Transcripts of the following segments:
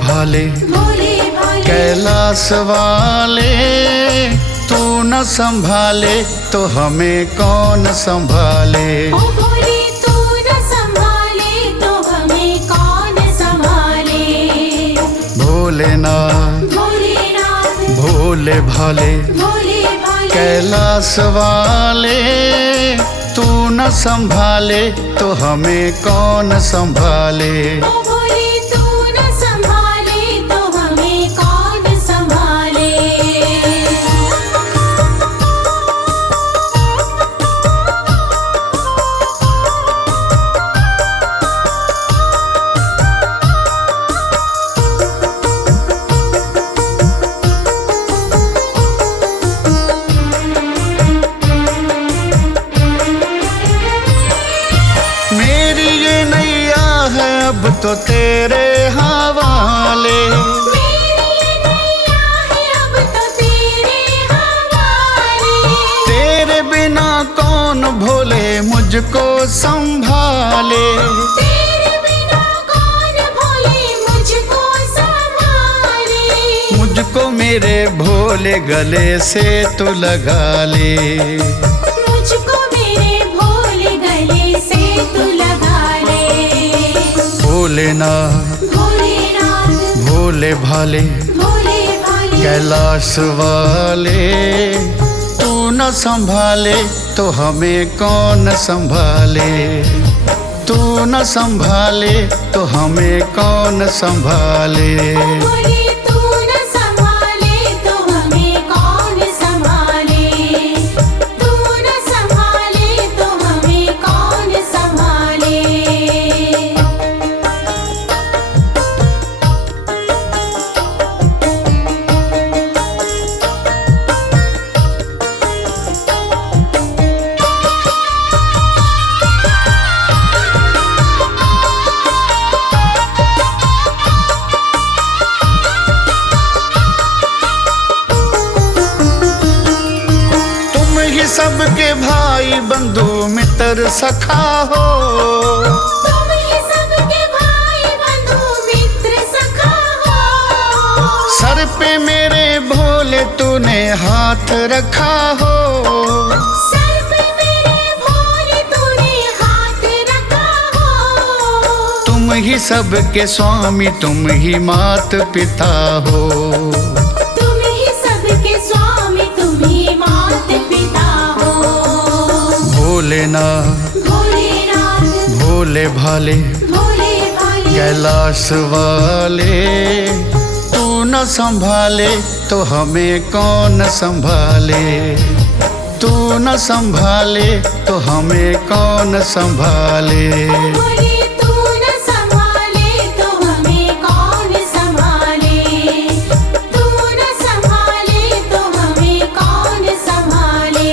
भाले कैलाश वाले, तू न संभाले तो हमें कौन संभाले। ओ भोले तू न संभाले तो हमें कौन संभाले। भोलेनाथ भोलेनाथ भोले भाले भोले भाले कैलाश वाले, तू न संभाले तो हमें कौन संभाले। ओ भोले तू न संभाले तो हमें कौन संभाले। मेरी ये नैया है अब तो तेरे हवाले, मेरी ये नैया है अब तो तेरे हवाले। तेरे बिना कौन भोले मुझको संभाले। तेरे बिना कौन भोले मुझको संभाले। मुझको मेरे भोले गले से तू लगा ले। मुझको मेरे भोले गले से तू लगा ले। भोलेनाथ भोलेनाथ भोले भाले भोले भाले कैलाश वाले, तू न संभाले तो हमें कौन संभाले। तू न संभाले तो हमें कौन संभाले। भोले तू न संभाले तो हमें कौन संभाले। तू न संभाले तो हमें कौन संभाले। तुम ही सबके भाई बंधु मित्र सखा हो, तुम ही सबके भाई बंधु मित्र सखा हो। सर पे मेरे भोले तूने हाथ रखा हो। सर पे मेरे भोले तूने हाथ रखा हो। तुम ही सबके स्वामी, तुम ही मात पिता हो। तुम ही सबके स्वामी, तुम ही मात पिता हो। भोलेनाथ भोलेनाथ भोले भाले भोले भाले कैलाश वाले, तू न संभाले तो हमें कौन संभाले। तू न संभाले तो हमें कौन संभाले। भोले तू न संभाले तो हमें कौन संभाले। तू न संभाले तो हमें कौन संभाले।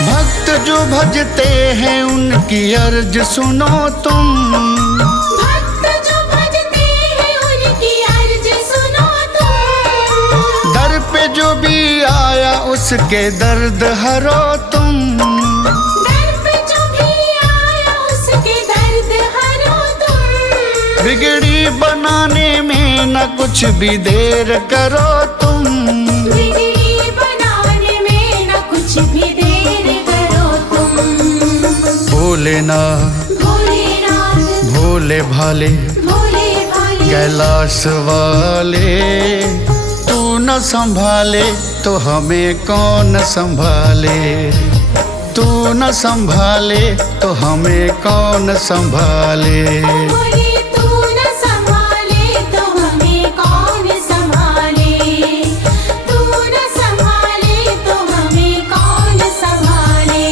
भक्त जो भजते हैं उनकी अर्ज सुनो तुम। भक्त जो भजते हैं उनकी अर्ज सुनो तुम। दर पे जो भी आया उसके दर्द हरो तुम। दर पे जो भी आया उसके दर्द हरो तुम। बिगड़ी बनाने में न कुछ भी देर करो तुम। बिगड़ी बनाने में न कुछ भी देर करो तुम। भोलेनाथ भोलेनाथ भोले भाले भोले भाले कैलाश वाले, तू न संभाले तो हमें कौन संभाले। तू न संभाले तो हमें कौन संभाले। भोले तू न संभाले तो हमें कौन संभाले। तू न संभाले तो हमें कौन संभाले।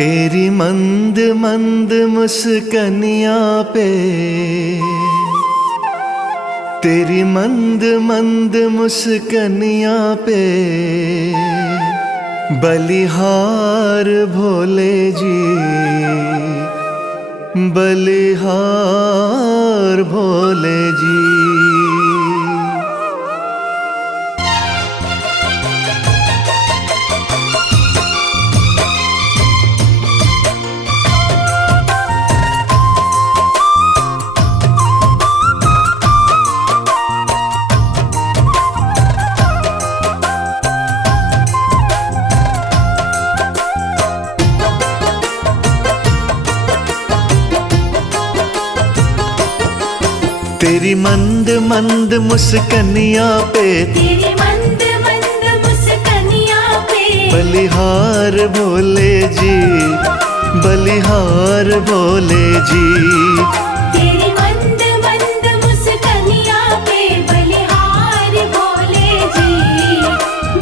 तेरी मंद मंद मुस्कनिया पे, तेरी मंद मंद मुस्कनिया पे बलिहार भोले जी, बलिहार भोले जी। तेरी मंद मंद मुस्कनिया पे, तेरी मंद मंद मुस्कनिया पे बलिहार भोले जी, बलिहार भोले जी। तेरी मंद मंद मुस्कनिया पे बलिहार भोले जी,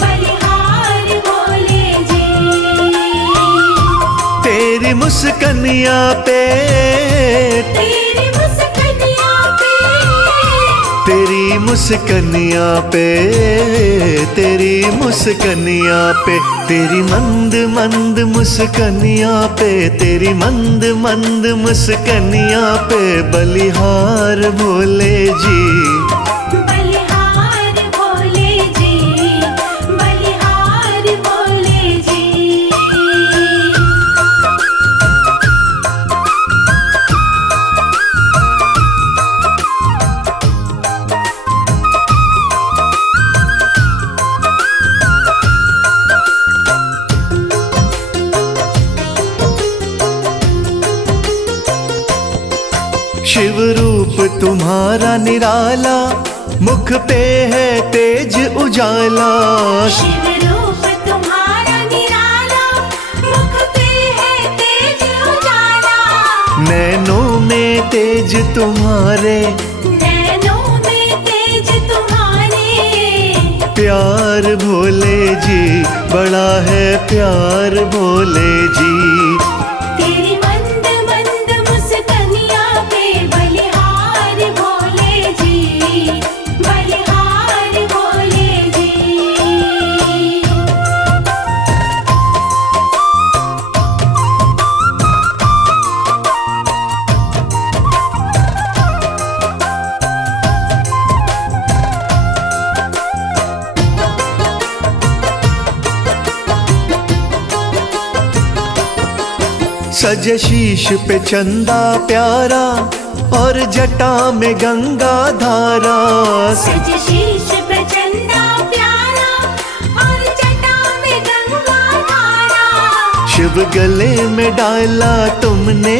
बलिहार भोले जी। तेरी मुस्कनिया पे, तेरी मुस्कनिया पे, तेरी मुस्कनिया पे, तेरी मुस्कनिया पे, तेरी मंद मंद मुस्कनिया पे, तेरी मंद मंद मुस्कनिया पे बलिहार भोले जी, बलिहार भोले जी, बलिहार भोले जी। शिव रूप तुम्हारा निराला, मुख पे है तेज उजाला। शिव रूप तुम्हारा निराला, मुख पे है तेज उजाला। नैनों में तेज तुम्हारे, नैनों में तेज तुम्हारे प्यार भोले जी, बड़ा है प्यार भोले जी। तेरी मंद मंद मुस्कनिया पे बलिहार भोले जी, बलिहार भोले जी। सज शीश पे चंदा प्यारा और जटा में गंगा धारा। सज शीश पे चंदा प्यारा और जटा में गंगा धारा। शिव गले में डाला तुमने,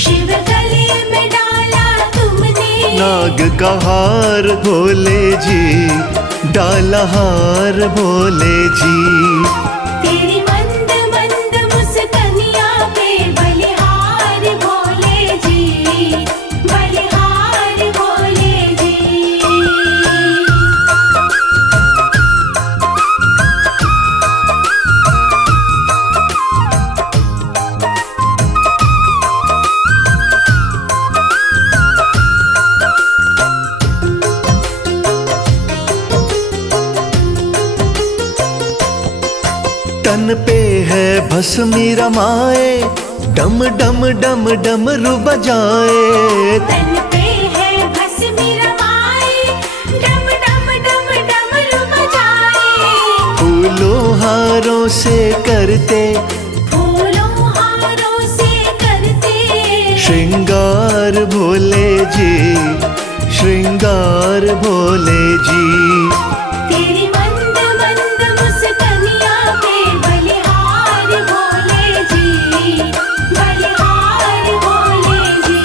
शिव गले में डाला तुमने नाग का हार भोले जी, डाला हार भोले जी। तेरी मंद मंद मुस्कनिया पे बलिहार भोले जी, बलिहार भोले जी। तन पे है भस्मी रमाए, डम डम डम डमरू बजाए। तन पे है भस्मी रमाए, डम डम डम डमरू बजाए। फूलों हारों से करते, फूलों हारों से करते श्रृंगार भोले जी, श्रृंगार भोले जी। तेरी मंद मंद मुस्कनिया पे बलिहार भोले जी, बलिहार भोले जी।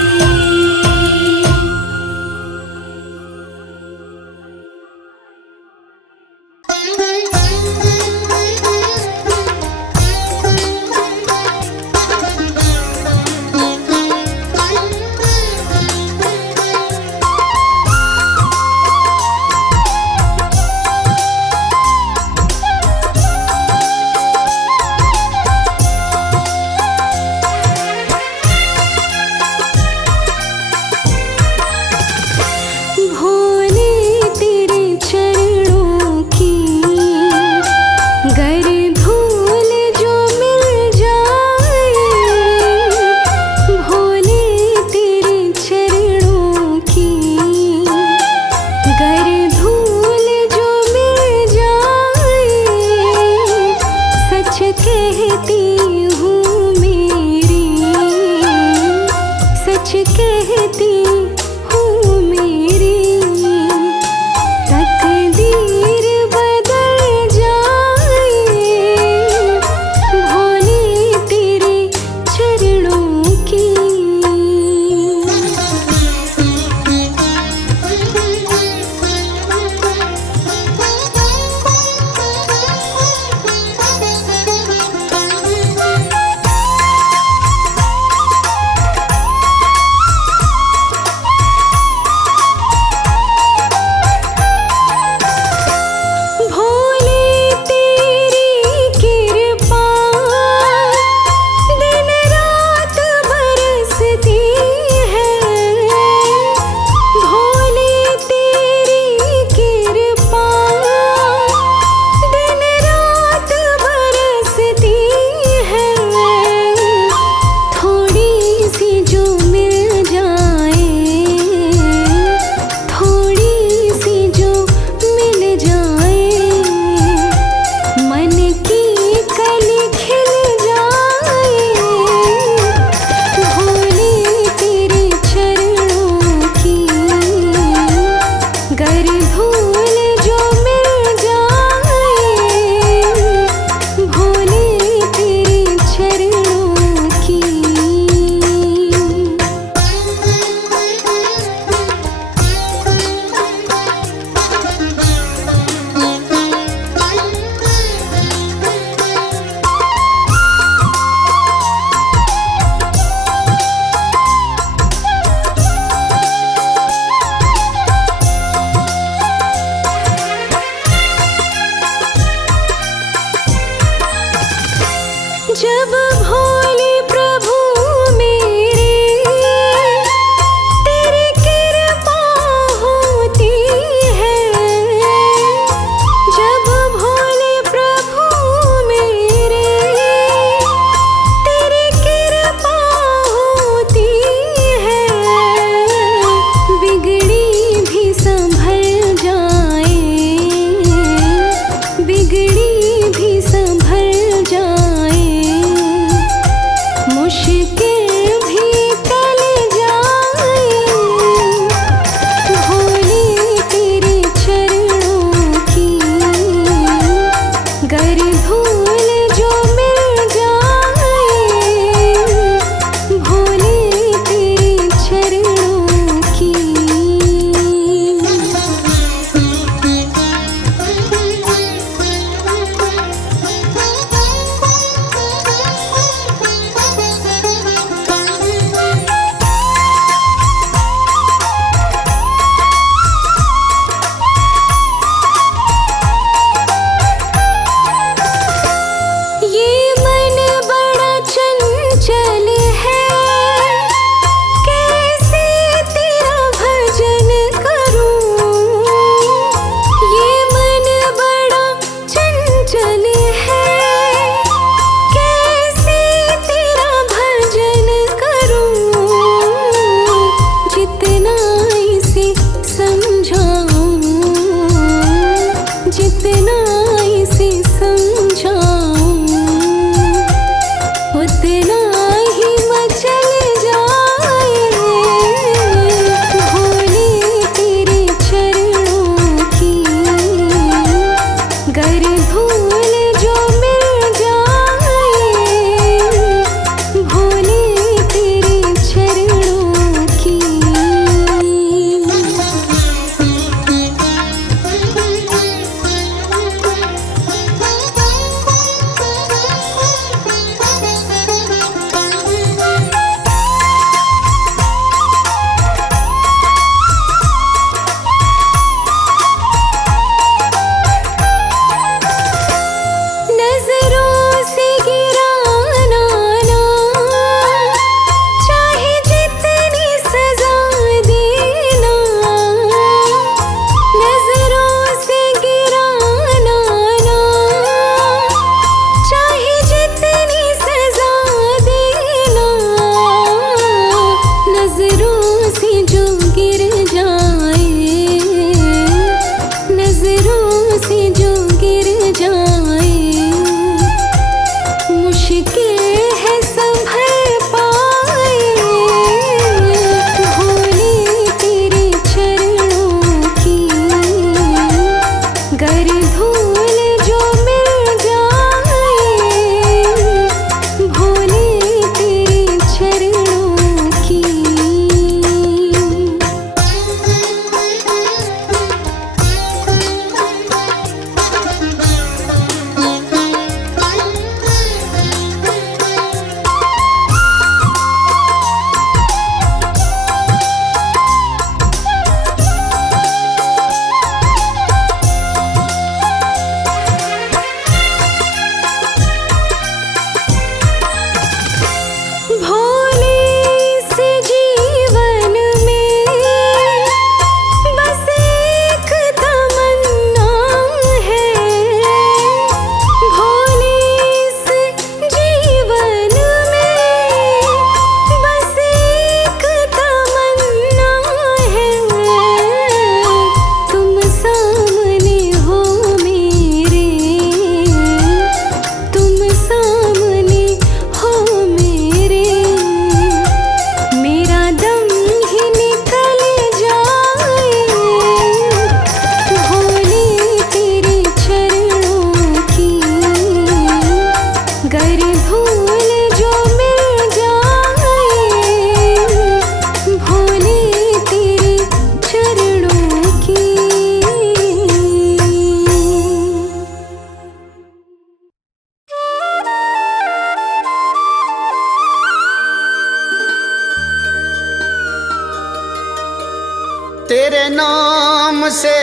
तेरे नाम से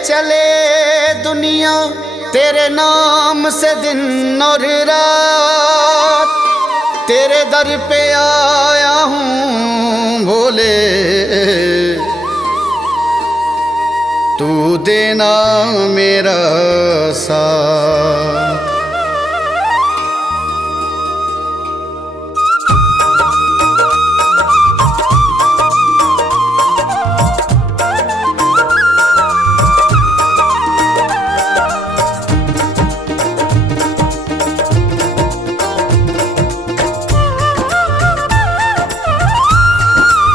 चले दुनिया, तेरे नाम से दिन और रात, तेरे दर पे आया हूँ भोले, तू देना मेरा साथ।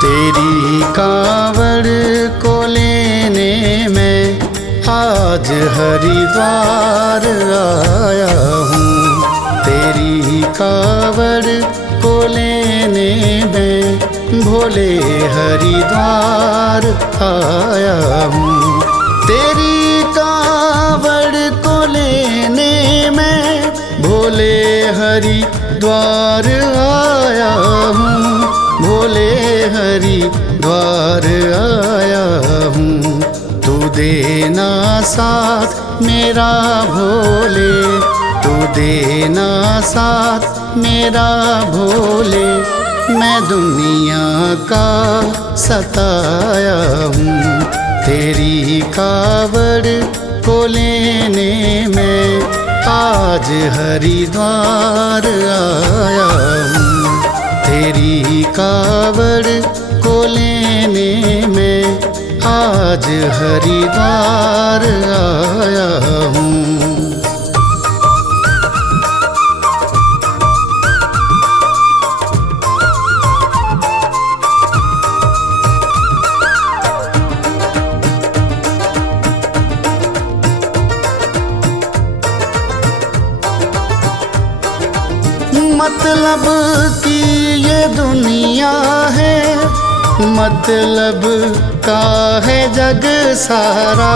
तेरी कांवड़ को लेने में आज हरिद्वार आया हूँ, तेरी कांवड़ को लेने में भोले हरिद्वार आया हूँ। तेरी कांवड़ को लेने में भोले हरिद्वार आया हूँ, भोले हरिद्वार आया हूँ। तू देना साथ मेरा भोले, तू देना साथ मेरा भोले, मैं दुनिया का सताया हूँ। तेरी कांवड़ को लेने में आज हरिद्वार आया हूँ, तेरी कांवड़ को लेने में आज हरिद्वार आया हूँ। मतलब की ये दुनिया है, मतलब का है जग सारा।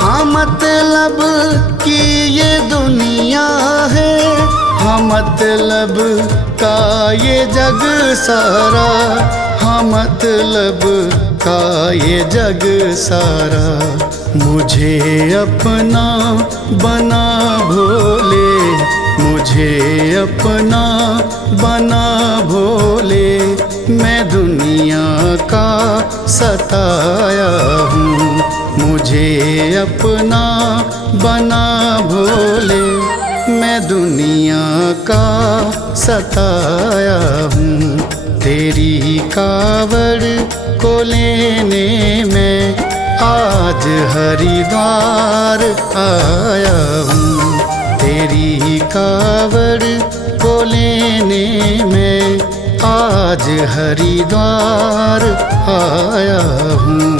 हाँ मतलब की ये दुनिया है, हाँ मतलब का ये जग सारा। हाँ मतलब का ये जग सारा। मुझे अपना बना भोले, मुझे अपना बना भोले, मैं दुनिया का सताया हूँ। मुझे अपना बना भोले, मैं दुनिया का सताया हूँ। तेरी कांवड़ को लेने में आज हरिद्वार आया हूँ। तेरी कांवड़ को लेने में आज हरिद्वार आया हूँ।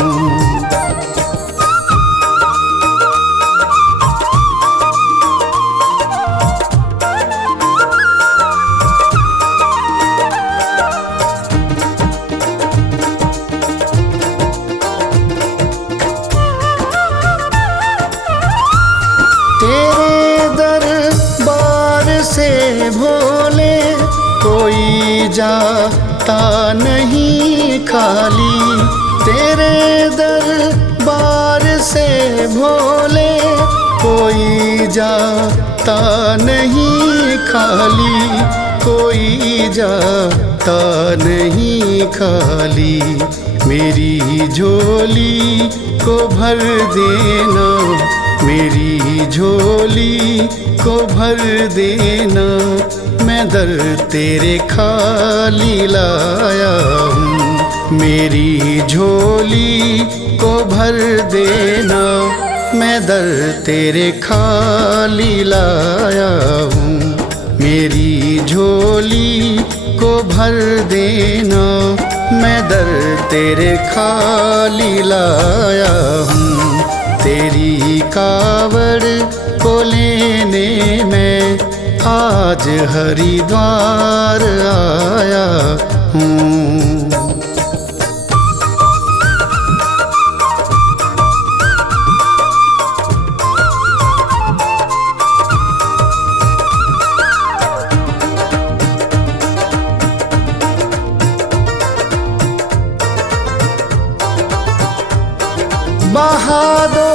तेरे दरबार से भोले कोई जाता नहीं खाली। तेरे दरबार से भोले कोई जाता नहीं खाली, कोई जाता नहीं खाली। मेरी झोली को भर देना, मेरी झोली को भर देना, मैं दर तेरे खाली लाया हूँ। मेरी झोली को भर देना, मैं दर तेरे खाली लाया हूँ। मेरी झोली को भर देना, मैं दर तेरे खाली लाया हूँ। तेरी कांवड़ को लेने में आज हरिद्वार आया हूँ। बहा दो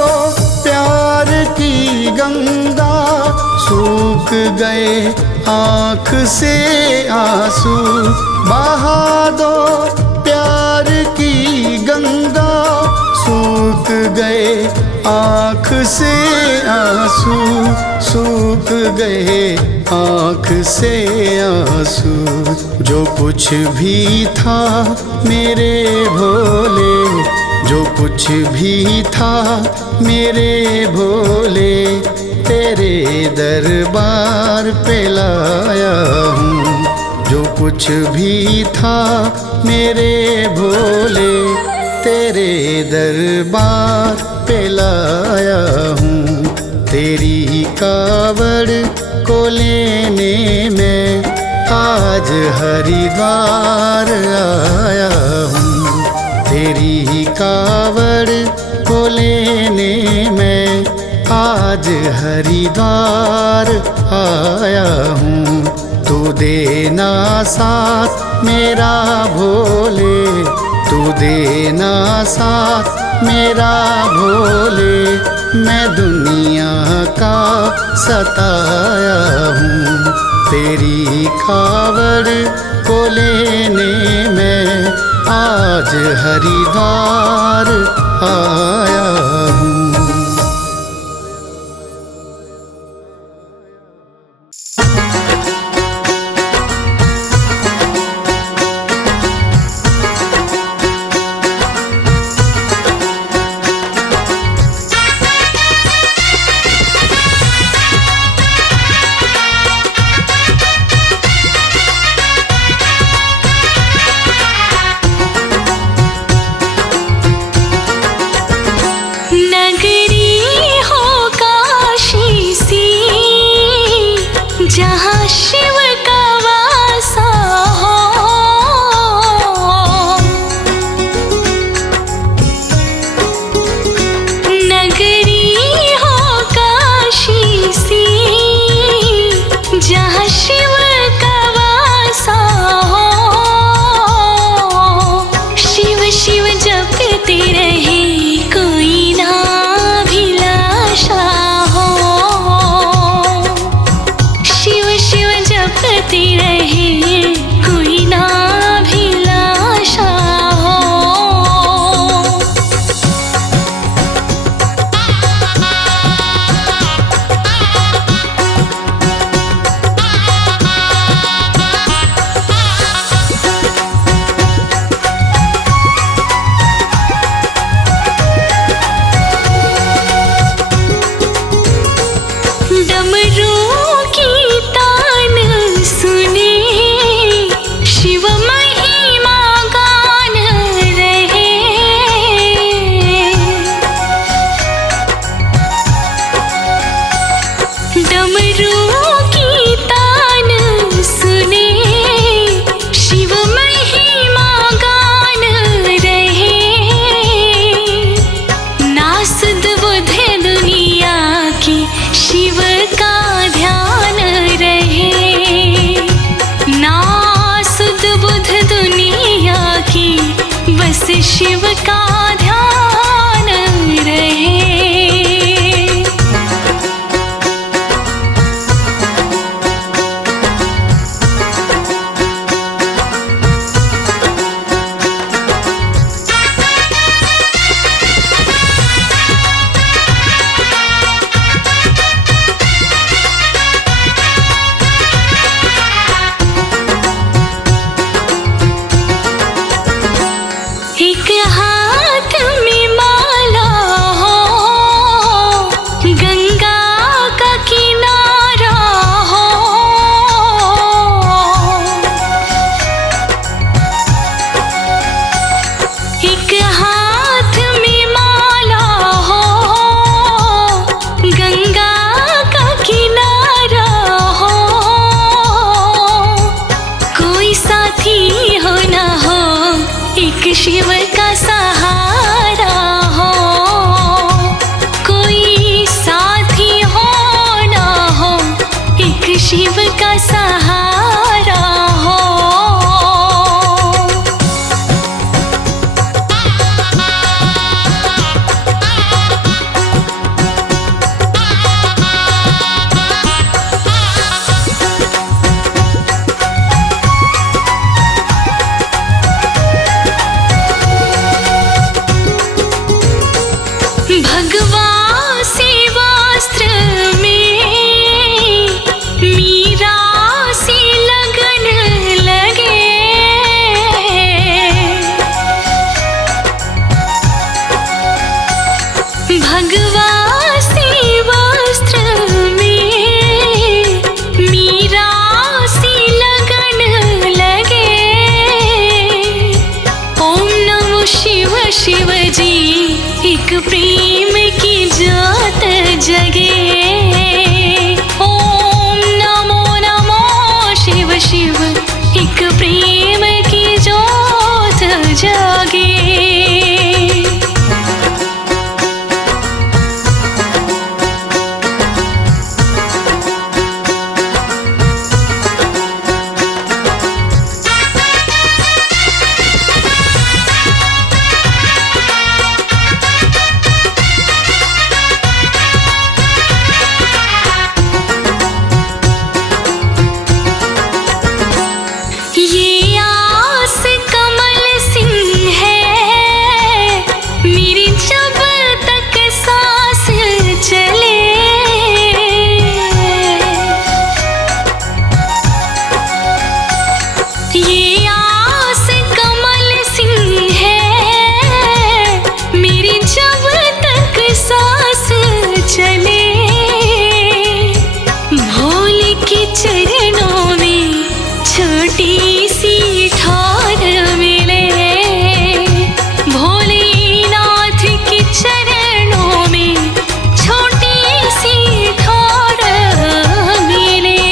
प्यार की गंगा, सूख गए आँख से आंसू। बहा दो प्यार की गंगा, सूख गए आँख से आंसू, सूख गए आँख से आंसू। जो कुछ भी था मेरे भोले, जो कुछ भी था मेरे भोले, तेरे दरबार पे लाया हूँ। जो कुछ भी था मेरे भोले, तेरे दरबार पे लाया हूँ। तेरी कावड़ को लेने में आज हरिद्वार आया हूँ। तेरी कावड़ को लेने में आज हरिद्वार आया हूँ। तू देना साथ मेरा भोले, तू देना साथ मेरा भोले। मैं दुनिया का सताया हूँ, तेरी कावड़ को लेने में आज हरिद्वार आया हूँ। शिव का ध्यान रहे। एक हाथ भगवा से वस्त्र में मीरा से लगन लगे। भगवा से वस्त्र में मीरा से लगन लगे। ओम नमो शिव शिव जी एक प्रेम की ज्योत जगे। ओम नमो नमो शिव शिव एक प्रेम की ज्योत जगे। ये आस कमल सिंह है मेरी जब तक सांस चले। ये आस कमल सिंह है मेरी जब तक सांस चले। भोले के चरणों में छोटी सी ठार मिले। भोलेनाथ के चरणों में छोटी सी ठार मिले।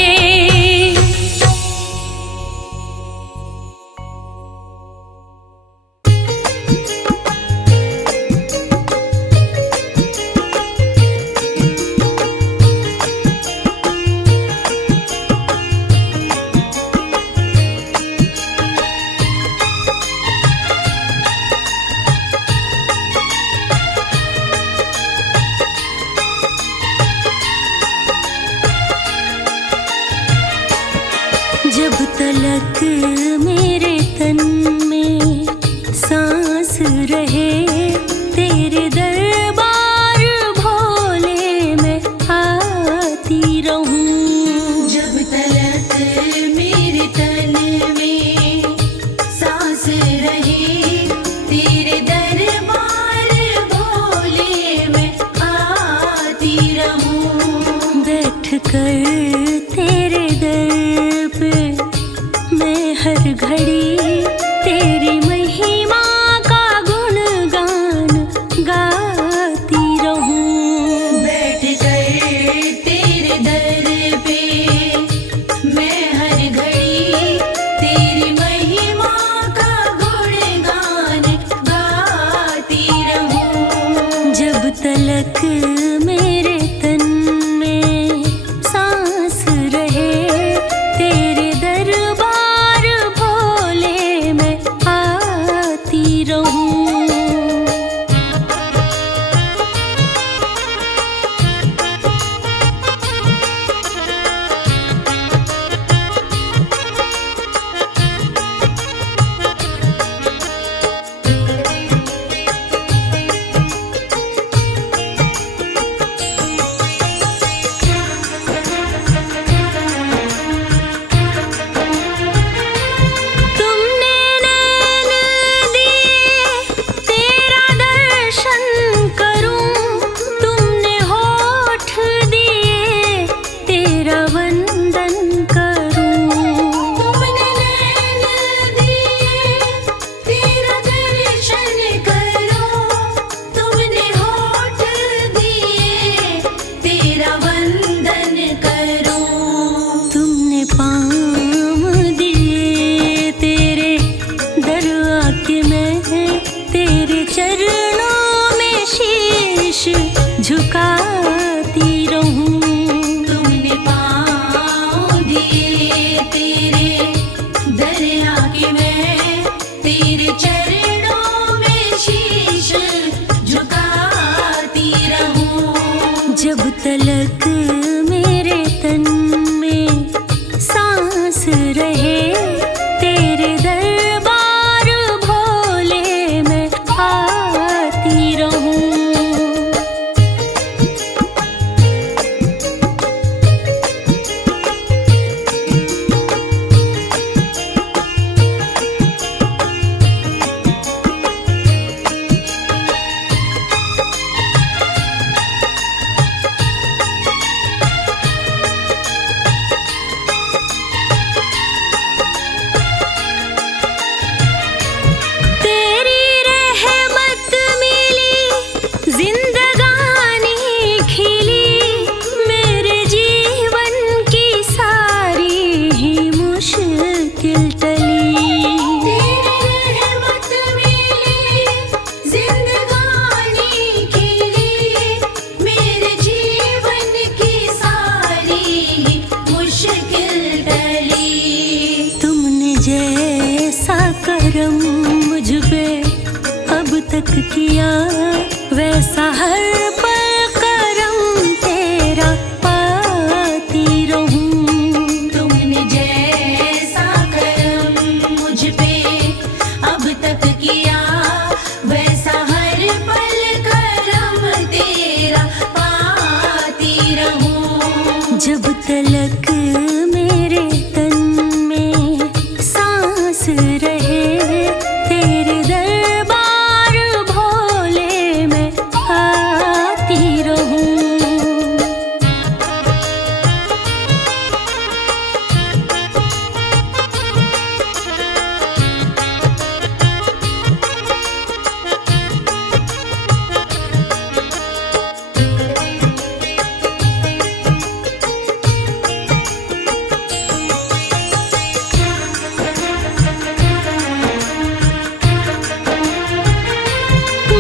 किया वैसा हर पल करम तेरा पाती रहूं। तुमने जैसा करम मुझ पे अब तक किया वैसा हर पल करम तेरा पाती रहूं। जब तलक मेरे तन में सांस रहे तेरे दरबार भोले मैं आती रहूं।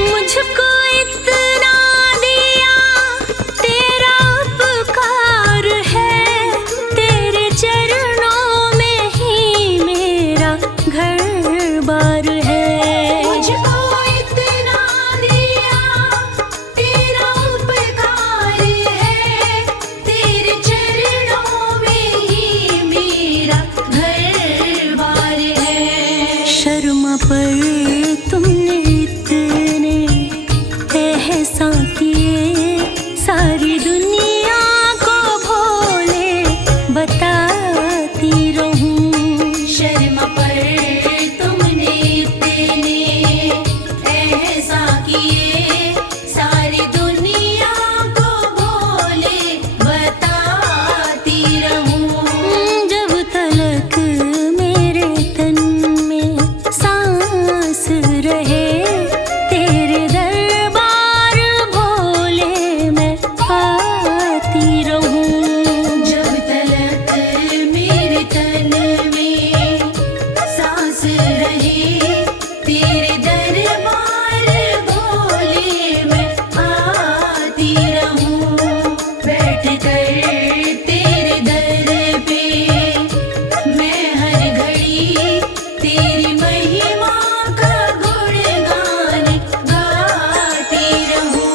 मुझको इतना दिया तेरा उपकार है, तेरे चरणों में ही मेरा घर बार है। मुझको इतना दिया तेरा उपकार है, तेरे चरणों में ही मेरा घर बार है। शर्मा पर तुमने इतने एहसान किए, सारी दुनिया को भोले बताती रहूं। शर्म पर तुमने इतने एहसान किए, सारी दुनिया को भोले बताती रहूं। जब तलक मेरे तन में सांस रहे तेरे दरबार भोले मैं आती रहूं। जब तलक मेरे तन में सांस रहे तेरे दरबार भोले मैं आती रहूं। बैठ कर तेरे दर पे मैं हर घड़ी तेरी महिमा का गुणगान गाती रहूं।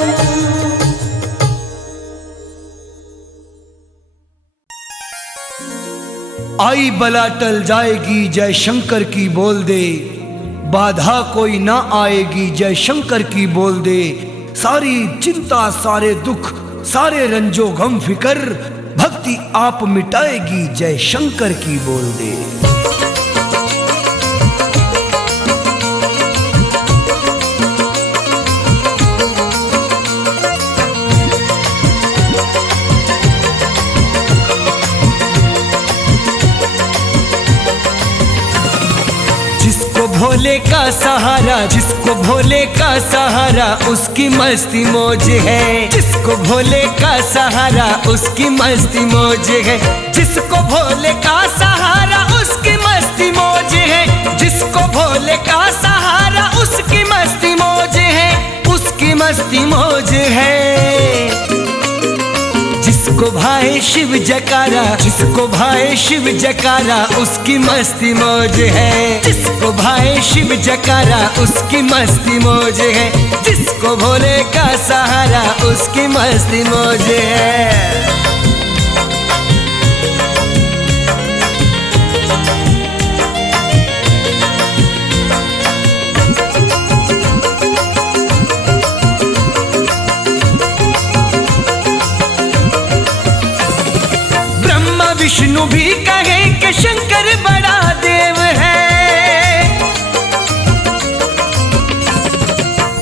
आई बला टल जाएगी जय शंकर की बोल दे, बाधा कोई ना आएगी जय शंकर की बोल दे। सारी चिंता सारे दुख सारे रंजो गम फिकर भक्ति आप मिटाएगी जय शंकर की बोल दे। जिसको भोले का सहारा, जिसको भोले का सहारा उसकी मस्ती मौज है। जिसको भोले का सहारा उसकी मस्ती मौज है। जिसको भोले का सहारा उसकी मस्ती मौज है। जिसको भोले का सहारा उसकी मस्ती मौज है। उसकी मस्ती मौज है। जिसको भाए शिव जकारा, जिसको भाए शिव जकारा उसकी मस्ती मौज है। जिसको भाए शिव जकारा उसकी मस्ती मौज है। जिसको भोले का सहारा उसकी मस्ती मौज है। विष्णु भी कहे कि शंकर बड़ा देव है।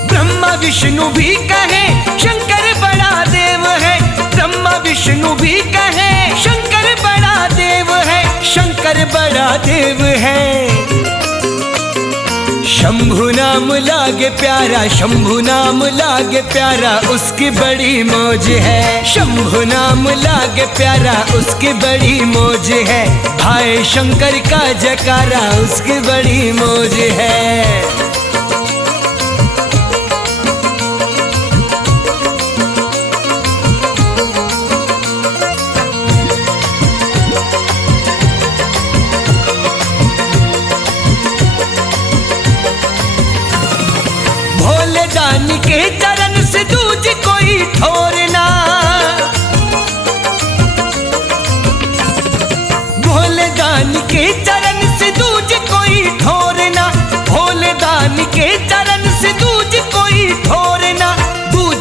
ब्रह्मा विष्णु भी कहे शंकर बड़ा देव है। ब्रह्मा विष्णु भी कहे शंकर बड़ा देव है। शंकर बड़ा देव है। शंभु नाम लागे प्यारा, शंभु नाम लागे प्यारा उसकी बड़ी मौज है। शंभु नाम लागे प्यारा उसकी बड़ी मौज है। भाई शंकर का जकारा उसकी बड़ी मौज है।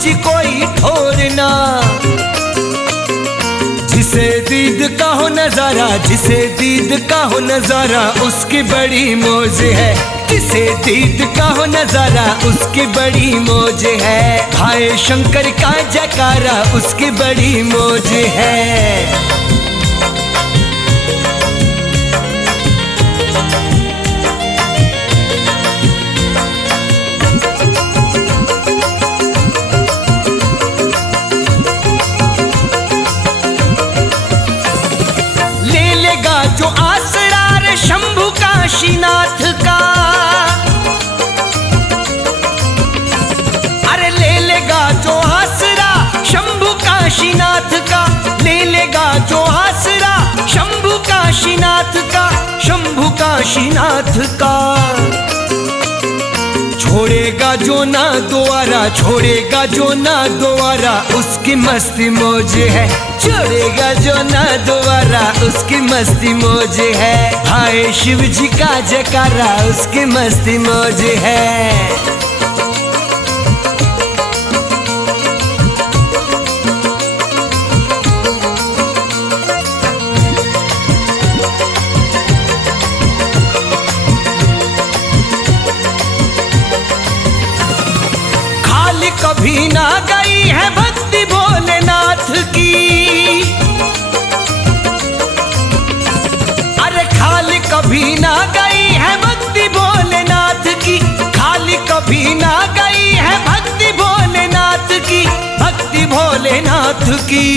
जी कोई ठोरना। जिसे दीद का हो नजारा, जिसे दीद का हो नजारा, उसकी बड़ी मौज है। जिसे दीद का हो नजारा, उसकी बड़ी मौज है। भाई शंकर का जयकारा, उसकी बड़ी मौज है। जो आसरा रे शंभु काशीनाथ का, अरे ले लेगा जो आसरा शंभु काशीनाथ का, ले लेगा जो आसरा शंभु काशीनाथ का, शंभु काशीनाथ का। छोड़ेगा जो ना दोबारा, छोड़ेगा जो ना दोबारा, उसकी मस्ती मौज है। छोड़ेगा जो ना दोबारा, उसकी मस्ती मौज है। भाई शिव जी का जयकारा, उसकी मस्ती मौज है। कभी ना गई है भक्ति भोलेनाथ की, अरे खाली कभी ना गई है भक्ति भोलेनाथ की, खाली कभी ना गई है भक्ति भोलेनाथ की, भक्ति भोलेनाथ की।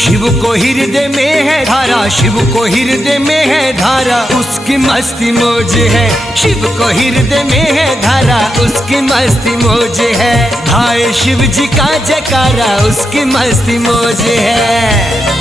शिव को हृदय में है धारा, शिव को हृदय में है धारा, उसकी मस्ती मौज है। शिव को हृदय में है धारा, उसकी मस्ती मौज है। भाई शिव जी का जयकारा, उसकी मस्ती मौज है।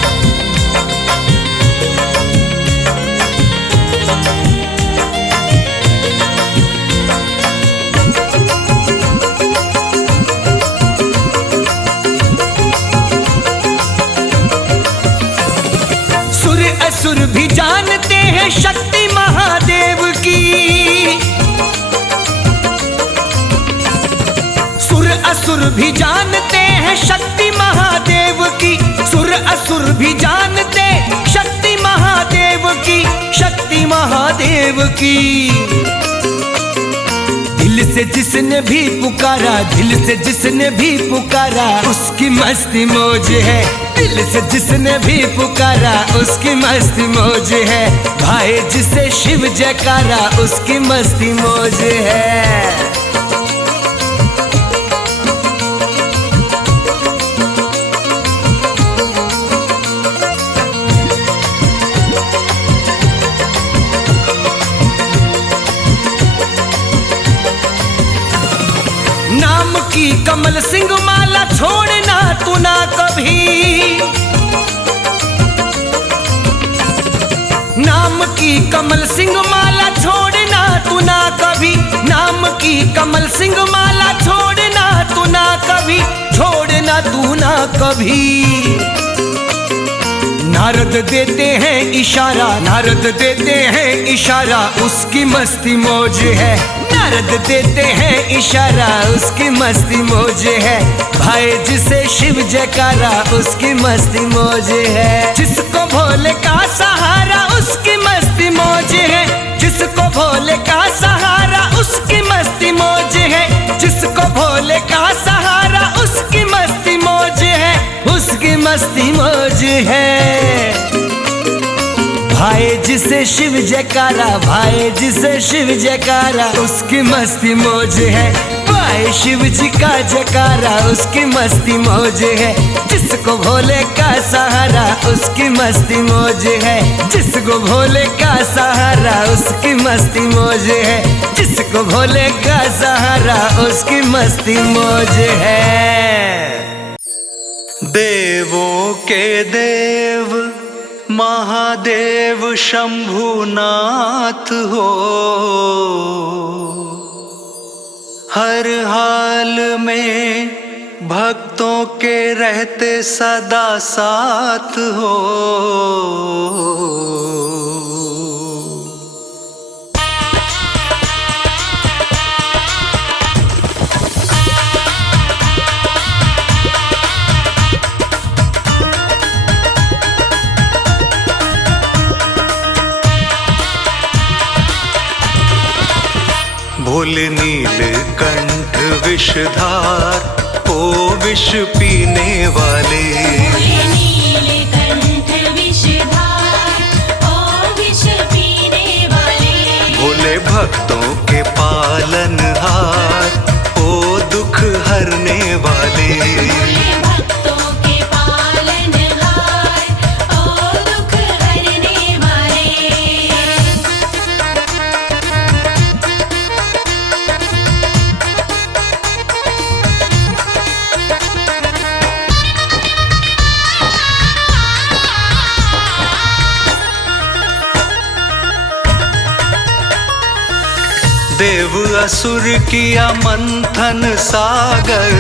असुर भी जानते हैं शक्ति महादेव की, सुर असुर भी जानते हैं शक्ति महादेव की, सुर असुर भी जानते शक्ति महादेव की, शक्ति महादेव की। दिल से जिसने भी पुकारा, दिल से जिसने भी पुकारा, उसकी मस्ती मौज है। दिल से जिसने भी पुकारा, उसकी मस्ती मौज है। भाई जिसे शिव जयकारा, उसकी मस्ती मौज है। नाम की कमल सिंह माला छोड़ना तू ना कभी, नाम की कमल सिंह माला छोड़ना तू ना कभी, नाम की कमल सिंह माला छोड़ना तू ना कभी, छोड़ना तू ना कभी। नारद देते हैं इशारा, नारद देते हैं इशारा, उसकी मस्ती मौज है। नारद देते हैं इशारा, उसकी मस्ती मौज है। भाई जिसे शिव जयकारा, उसकी मस्ती मौज है। जिसको भोले का सहारा, उसकी मस्ती मौज है। जिसको भोले का सहारा, उसकी मस्ती मौज है। जिसको भोले का सहारा, उसकी मस्ती मौज है, उसकी मस्ती मौज है। भाई जिसे शिव जयकारा, भाई जिसे शिव जयकारा, उसकी मस्ती मौज है। भाई शिव जी का जयकारा, उसकी मस्ती मौज है। जिसको भोले का सहारा, उसकी मस्ती मौज है। जिसको भोले का सहारा, उसकी मस्ती मौज है। जिसको भोले का सहारा, उसकी मस्ती मौज है। देवों के देव महादेव शंभुनाथ हो, हर हाल में भक्तों के रहते सदा साथ हो। भोले नीलकंठ विषधार, ओ विष पीने वाले। भोले नीलकंठ विषधार, ओ विष पीने वाले। भोले भक्तों के पालनहार, ओ दुख हरने वाले। भोले भक्तों के पालनहार, ओ दुख हरने वाले। देव असुर किया मंथन सागर,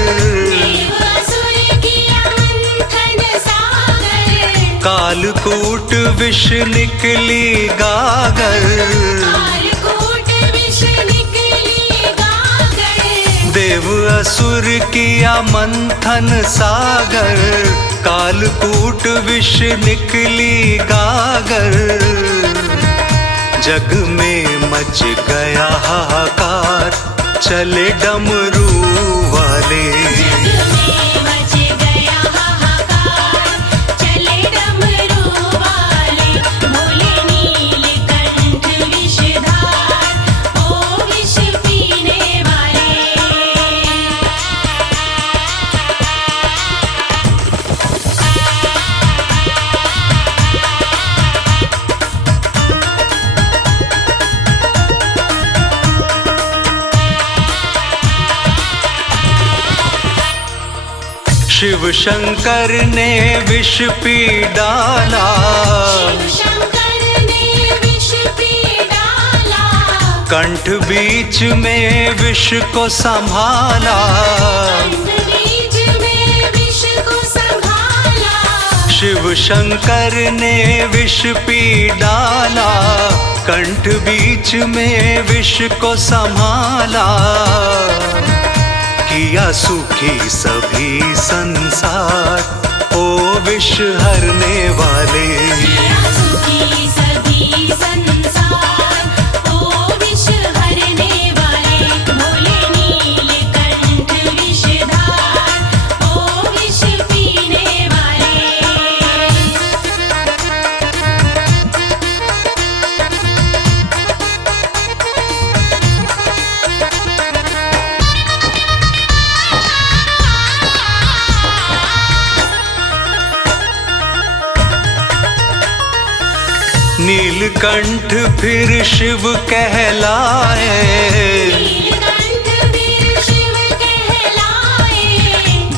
देव असुर किया मंथन सागर। कालकूट विष निकली गागर। कालकूट विष निकली गागर। देव असुर किया मंथन सागर, कालकूट विष निकली गागर। जग में मच गया हाहाकार, चले डमरू वाले। जग में मच गया हाहाकार, चले डमरू वाले। भोले नीलकंठ विषधार, ओ विष पीने वाले। शिव शंकर ने विष पी डाला, शिव शंकर ने विष पी डाला। कंठ बीच में विष को संभाला। कंठ बीच में विष को संभाला। शिव शंकर ने विष पी डाला, कंठ बीच में विष को संभाला। किया सुखी सभी संसार, ओ विष हरने वाले। किया सुखी सभी संसार, ओ विष हरने वाले। भोले नीलकंठ विषधार, ओ विष पीने वाले। नीलकंठ फिर शिव कहलाए, नीलकंठ वीर शिव कहलाए।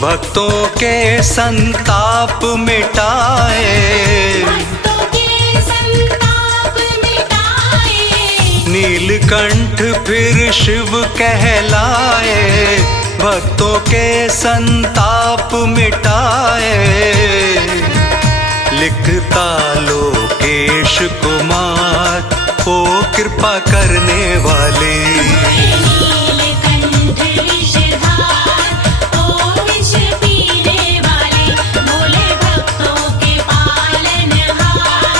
भक्तों के संताप मिटाए। भक्तों के संताप मिटाए। नीलकंठ फिर शिव कहलाए, भक्तों के संताप मिटाए। लिखता लोकेश कुमार, ओ कृपा करने वाले। नीलकंठ विषधार, ओ विष पीने वाले। भोले भक्तों के पालनहार,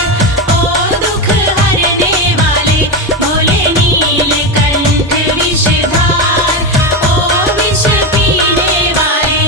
ओ दुख हरने वाले। भोले नीलकंठ विषधार, ओ विष पीने वाले।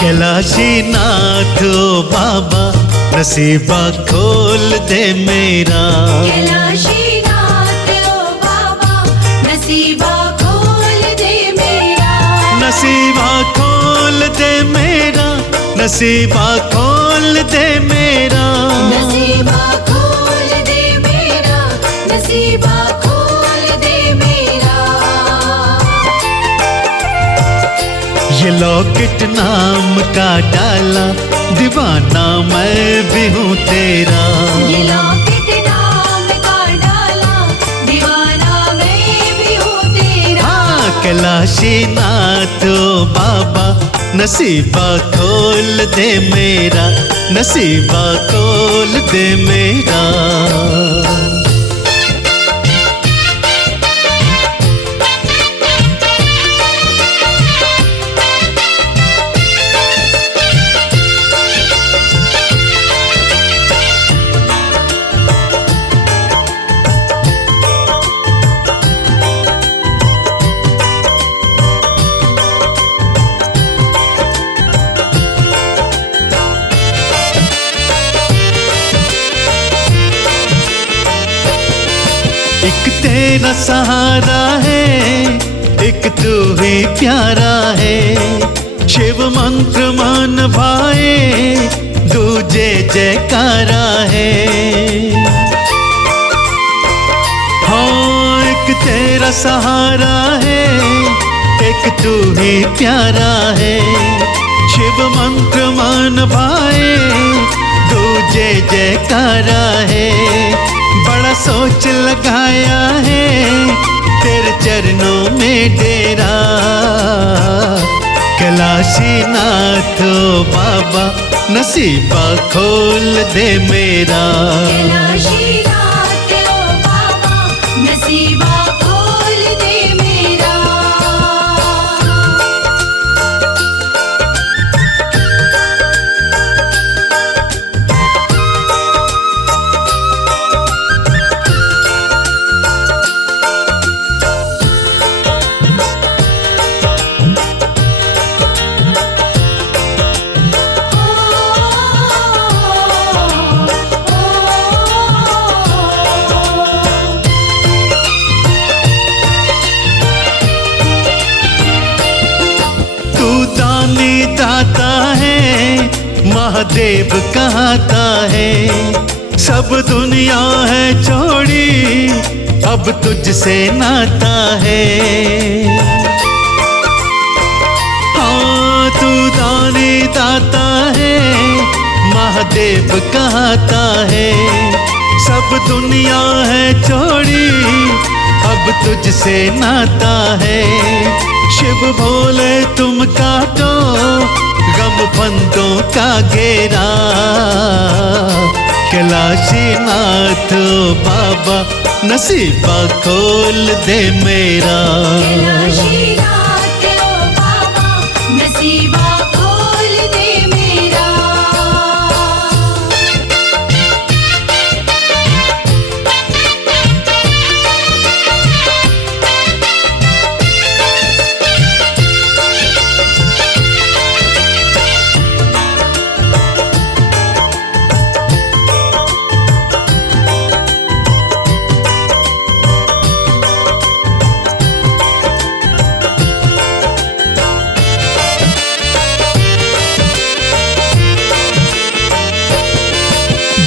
कैलाशी नाथ ओ बाबा, नसीबा खोल दे मेरा। कैलाशीनाथ ओ बाबा, नसीबा खोल दे मेरा। नसीबा खोल दे मेरा, नसीबा खोल दे मेरा। नसीबा खोल दे मेरा, नसीबा खोल दे मेरा। ये लॉकेट नाम का डाला, दीवाना मैं भी हूँ तेरा। ये लॉकेट नाम का डाला, दीवाना मैं भी हूँ तेरा। हाँ, कैलाशी नाथ ओ बाबा, नसीबा खोल दे मेरा, नसीबा खोल दे मेरा। एक तेरा सहारा है, एक तू ही प्यारा है। शिव मंत्र मान भाए, दूजे जयकारा है। हाँ, एक तेरा सहारा है, एक तू ही प्यारा है। शिव मंत्र मान भाए, दूजे जयकारा है। बड़ा सोच लगाया है, तेरे चरणों में डेरा। कैलाशी नाथ ओ बाबा, नसीबा खोल दे मेरा। कैलाशी नाथ ओ बाबा, नसीबा खोल दे मेरा। दाता है, महादेव कहाता है। सब दुनिया है छोड़ी, अब तुझसे नाता है। हाँ, तू दानी दाता है, महादेव कहाता है। सब दुनिया है छोड़ी, अब तुझसे नाता है। शिव भोले तुम काटो गम फंदों का घेरा। कैलाशी नाथ ओ बाबा, नसीबा खोल दे मेरा। कैलाशी नाथ ओ बाबा, नसीबा खोल दे मेरा।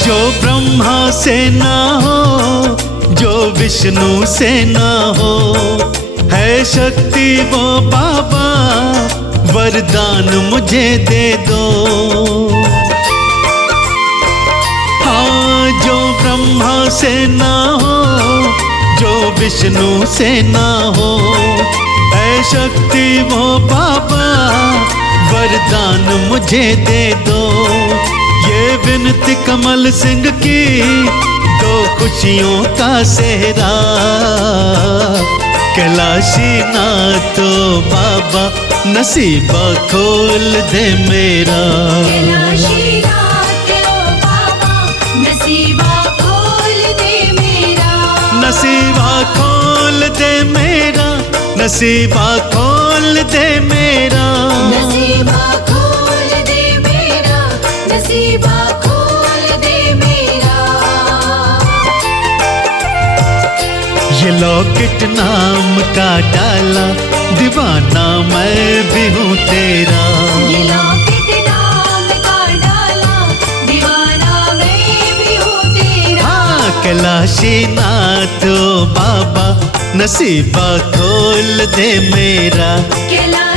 जो ब्रह्मा से ना हो, जो विष्णु से ना हो, है शक्ति वो बाबा, वरदान मुझे दे दो। हाँ, जो ब्रह्मा से ना हो, जो विष्णु से ना हो, है शक्ति वो बाबा, वरदान मुझे दे दो। ये विनती कमल सिंह की, दो खुशियों का सेहरा। कैलाशी नाथ ओ बाबा, नसीबा खोल दे मेरा। कैलाशी नाथ ओ बाबा, नसीबा खोल दे मेरा। नसीबा खोल दे मेरा, नसीबा खोल दे मेरा। नसीबा खोल दे मेरा, नसीबा खोल दे मेरा। ये लॉकेट नाम का डाला, दीवाना मैं भी हूँ तेरा। ये लॉकेट नाम का डाला, दीवाना मैं भी हूँ तेरा। हाँ, कैलाशी नाथ ओ बाबा, नसीबा खोल दे मेरा। कैलाशी